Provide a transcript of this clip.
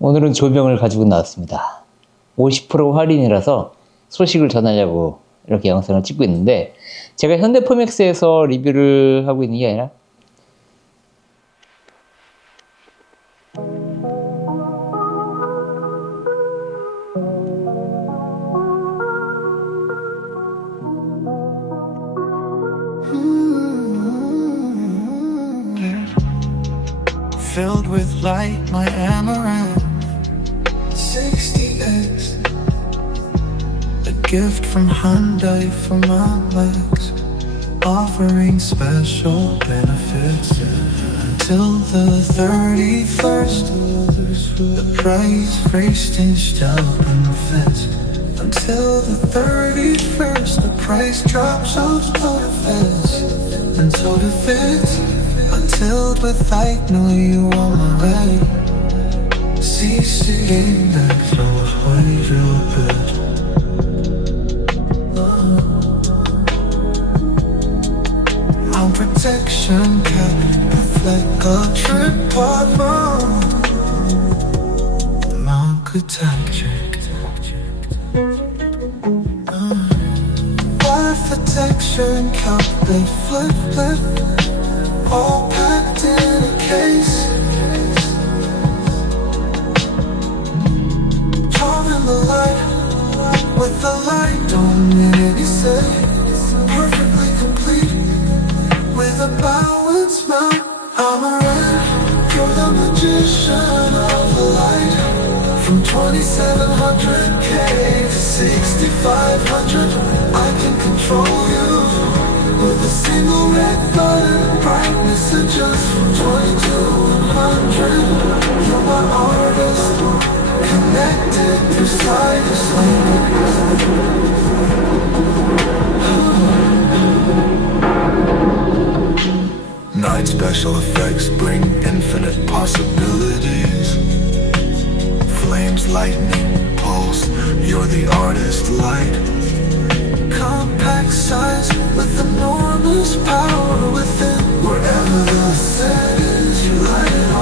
오늘은 조명을 가지고 나왔습니다. 50% 할인이라서 소식을 전하려고 이렇게 영상을 찍고 있는데, 제가 현대포맥스에서 리뷰를 하고 있는 게 아니라 Filled with light, my Amaran 60X, a gift from Hyundai for my legs, offering special benefits until the 31st. The price raced inched up in the fence until the 31st. The price drops off to the fence and so the fence. Until with I know you on my way. CC-index, I was way real good. My protection cap reflect a tripod mount. My architecture. Life protection cap, they flip. All packed in a case. Charming the light with the light, don't need any say. Perfectly complete with a balanced mount. Amaran, you're the magician of the light. From 2700K to 6500, I can control you with a single red button. Brightness adjust from 20 to 100. You're my artist, connected through Night special effects bring infinite possibilities. Flames, lightning, pulse, you're the artist light. Compact size with enormous power within. Wherever the set is, you light it